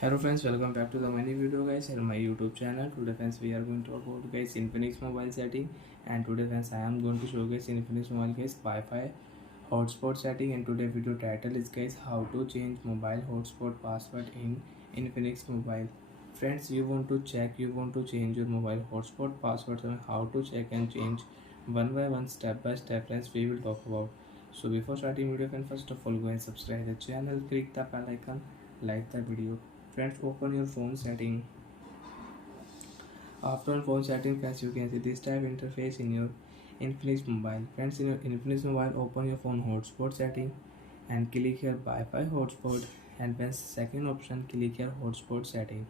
Hello friends, welcome back to the mini video guys here on my YouTube channel. Today friends we are going to talk about guys Infinix mobile setting, and today friends I am going to show guys Infinix mobile guys Wi-Fi hotspot setting, and today video title is guys how to change mobile hotspot password in Infinix mobile. Friends, you want to change your mobile hotspot password, and how to check and change one by one, step by step friends we will talk about. So before starting video friends, first of all go and subscribe the channel, click the bell icon, like the video. Friends, open your phone setting. After on phone setting friends, you can see this type interface in your Infinix mobile. Friends, in your Infinix mobile, open your phone hotspot setting and click here Wi-Fi hotspot, and friends second option click here hotspot setting.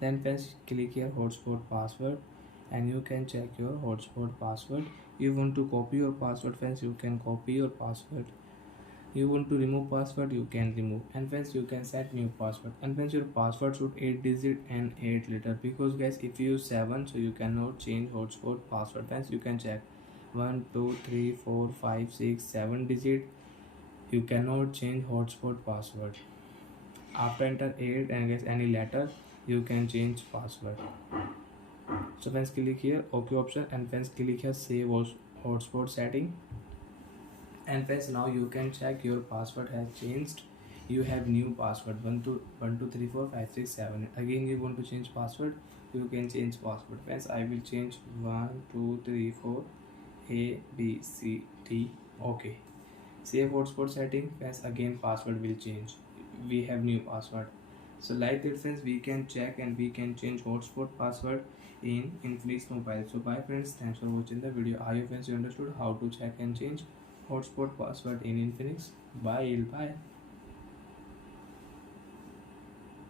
Then friends click here hotspot password, and you can check your hotspot password. You want to copy your password friends, you can copy your password. You want to remove password, you can remove, and friends you can set new password. And friends, your password should 8 digit and 8 letter, because guys if you use 7 so you cannot change hotspot password. Friends, you can check 1 2 3 4 5 6 7 digit, you cannot change hotspot password. After enter 8 and guys any letter, you can change password. So friends, click here OK option, and friends click here save hotspot setting. And friends, now you can check your password has changed. You have new password 1 2 1 2 3 4 5 6 7. Again you want to change password, you can change password. Friends, I will change 1 2 3 4 A B C D. Okay, save hotspot setting. Friends, again password will change, we have new password. So like that friends, we can check and we can change hotspot password in Infinix mobile. So bye friends, thanks for watching the video. I hope friends you understood how to check and change hotspot password in Infinix. Bye.